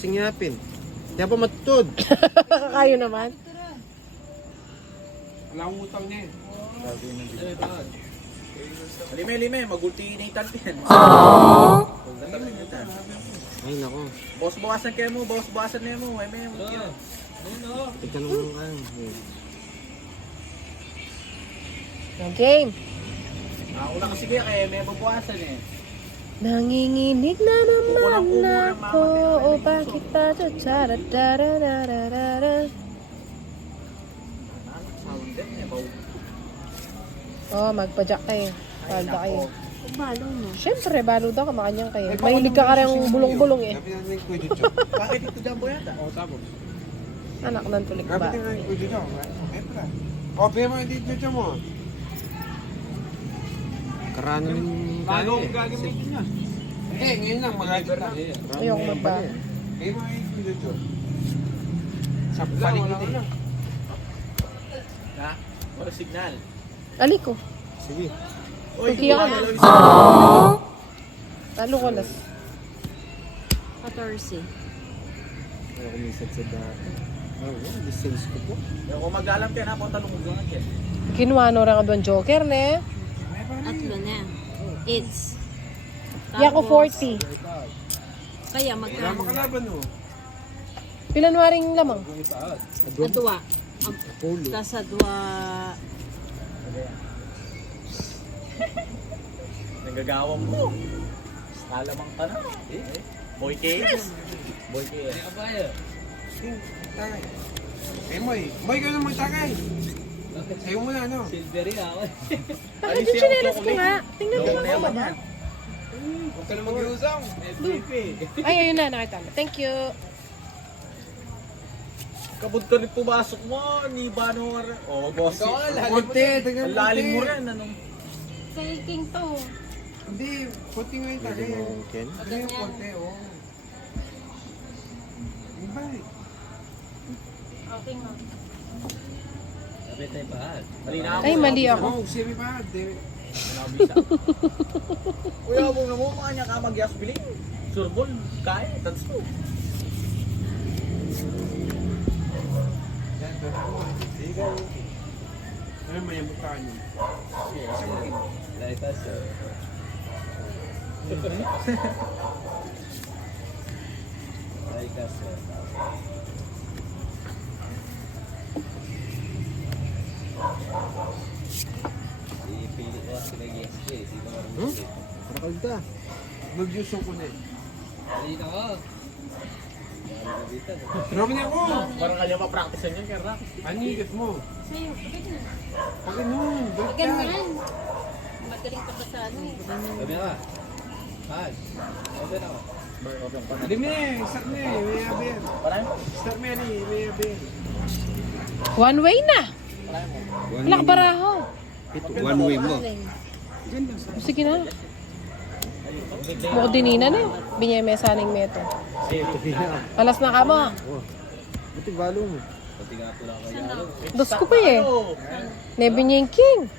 Singapin. Kaya pa matutod. Kayo naman. Wala akong utang niya eh. Lime, magulti-initan din. Ay, nako. Bawas-bawasan kayo mo, bawas-bawasan na mo. May Tignan mo ka. Game. Una kasi kaya may babawasan eh. Nanginginig na naman ako. O bakit pa ito? Tara-tara-tara-tara. Sound din eh, baw. Oh, magpa-jack kayo. Palda kayo. Balo mo. Siyempre, balod ako. Makanyang kayo. Mahilig ka karang bulong-bulong eh. Kapit natin yung kuya dito. Bakit ito jumbo yata? Oo, tapos. Anak ng tulik ba? Kapit natin yung kuya dito. Eto. O, pwede mo yung dito mo. Karano rin tayo eh. gagamitin niya. Hindi, ngayon lang. Magalit lang. Ayoko magba. Pwede mo yung kuya dito. Sa paligid eh. Ha? Wala signal. Aliko. Sige. Tukiya ka na. Talo ko nas. 14. Ako kumisad sa dati. Oh, the sales ko po. Kung mag-alam ka na, punta lumugong ka. Kinuha no rin doon joker ne. Atlo na. It's. Yako 40. Kaya Wala magkano? makalaban o. Pilanwaring lamang. Adwa. Polo. Plus adwa. Nagagawang mo. Alamang ka na. Boy case. Boy case. Tagay. Moy. Moy ka naman tagay. Sa'yo mo na ano. Silvery ako. Bakit yung chinelas ko nga? Tingnan mo Yung ako ba? naman. Huwag ka na mag-iusang. Ay, ayun na. Nakita mo. Thank you. Kabod ka rin pumasok mo. Ni Bano. Oh, boss. Konti. Ang lalim mo rin. Anong? Kay King to. Hindi. Konti nga yung tagay. Ano yung konti o. Iba eh. Okay nga. Mali na ako. Ay, mali ako. Oh, siri pa. Nabisa. Kuya, mo na mo. Kanya ka mag-yas biling. Surbol. Kaya. That's true. Yan, doon ako. Sige. Ano may yamutaan yun? Parakal ka. Mag-yusong ko na eh. Grabe niya ako! Parang kanya pa-practice yan, Kerna. Anigat mo. Sa'yo. Okay na. Pag ganun, balik ka. Ganyan. Magaling ka pa sa ano eh. Hindi mo eh, start mo eh, may abin. Parang? Start mo yan eh, may abin. One way na. Alak baraho. One way mo. Sige na. Buko dinina na. Binyay may saning meto. Alas na ka mo. Buti balo mo. Dos ko pa eh. Nebi niya yung king.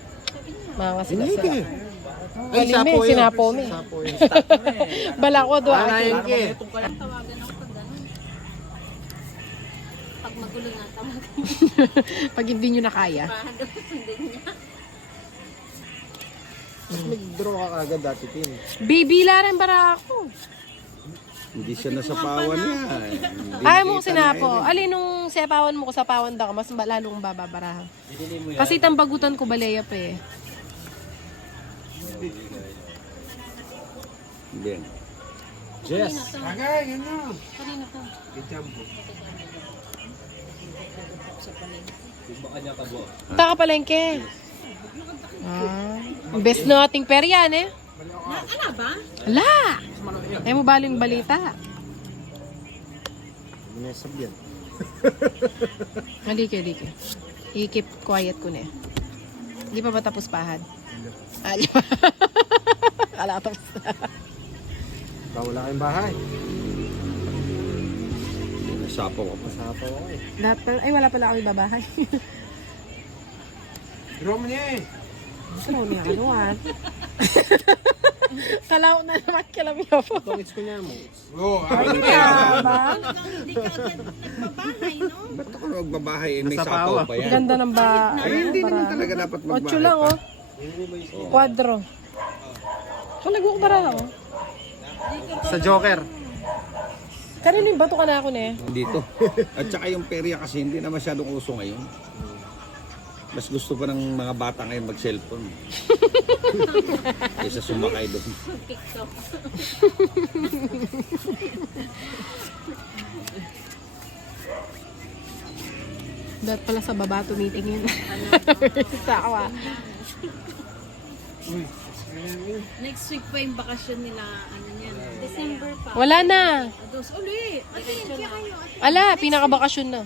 Mga Hindi sila. eh. Kalime, sinapo mi. Bala ko doon. Anayin ka eh. Tawagan ako pag gano'n. Pag magulo na, tawagan mo. Pag hindi nyo na kaya. Pahagal ko sundin niya. Mas mag-draw ka agad dati, Tim. Bibila rin bara ako. Hindi siya nasapawan niya. Ayaw mo ko sinapo. Alin nung sepawan mo ko sa pawan da ka, mas lalong bababarahan. Kasi tambagutan ko baleya pa eh. Hindi. Jess. Agay, yun na. Kanina to. Kichampo. Taka palengke. Best na ating peryan eh. Ano ba? Ala! Ay mo baling balita. Minasab yan. Halika. I-keep quiet ko na eh. Hindi pa ba tapos pahad? Ah, di ba? Kala ko tapos na. Wala kayong bahay. Nasapaw ka pa. Masapaw ako eh. Lahat pala, ay wala pala kami babahay. Draw mo niya eh. Gusto mo niya kanuan. Kalaw na naman kilamyo po. Tongits ko niya mo. Ba? Oo, Talagang hindi ka agad nagbabahay, no? Ba't ako magbabahay? May Nasa sapaw pawa. pa yan. Ganda ng ba? Ay, hindi naman talaga dapat magbahay. 8 lang, pa. oh. Quadro. Kung nagwakbara ako. Sa Joker. Kanino yung bato ka na ako na eh? Dito. At saka yung perya kasi hindi na masyadong uso ngayon. Mas gusto pa ng mga bata ngayon mag-cellphone. Kaysa sumakay doon. TikTok. Dapat pala sa baba tumitingin. Tawa. Uy, Next week pa yung bakasyon nila, ano yan. December pa. Wala na. Ados, uli. Ate, kaya kayo. Ala, pinakabakasyon na.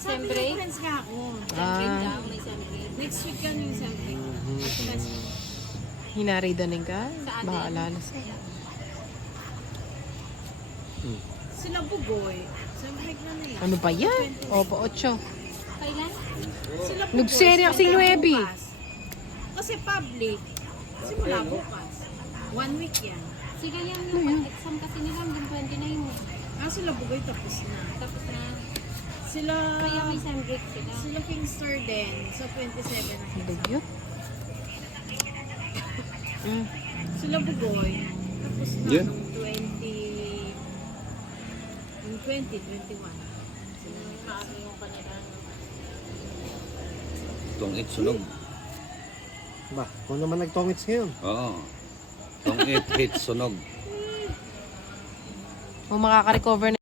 Sabi ng friends nga ako. Ah. May celebrate. Next week yan yung celebrate. At Hinaridanin ka? Sa atin. Baka alala sa... sila Bugoy. Celebrate na yan. Ano pa yan? Opo, 8. Kailan? Sila Bugoy. Nagserye kasi simula 9. bukas. Kasi public. Simula bukas. 1 week yan. Sige yan yung exam kasi nila hanggang 29 eh. Sila Bugoy tapos na. Tapos na, Sila... kaya may sem break sila. Sila Kingstar din. Sa 27 na. Dugyot. Sila Bugoy. Tapos na Yeah. nung 20... Yung 2021. Sila nagkakaroon yung kanila. Itong sunog. ba, kung naman nagtongits ngayon. Oo. Itong hit sunog. Kung makaka-recover na